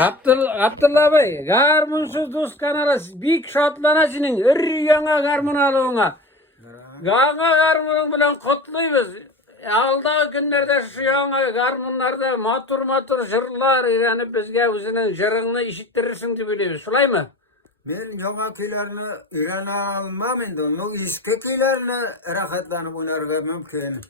Abdullah Bey, garmunsuz dost kanaras bik şatlanasının ırriyana garmun alığına. Gağa garmunun bilen kutluybuz. Aldığı günlerde şu yana garmunlarda matur jırlar yani bizge özünün jırını işittirirsin diye biliyoruz. Şulay mı? Ben yanga kıylarını öğrene almam indi. Onu eski kıylarını rahatlanıp oynarga mümkün.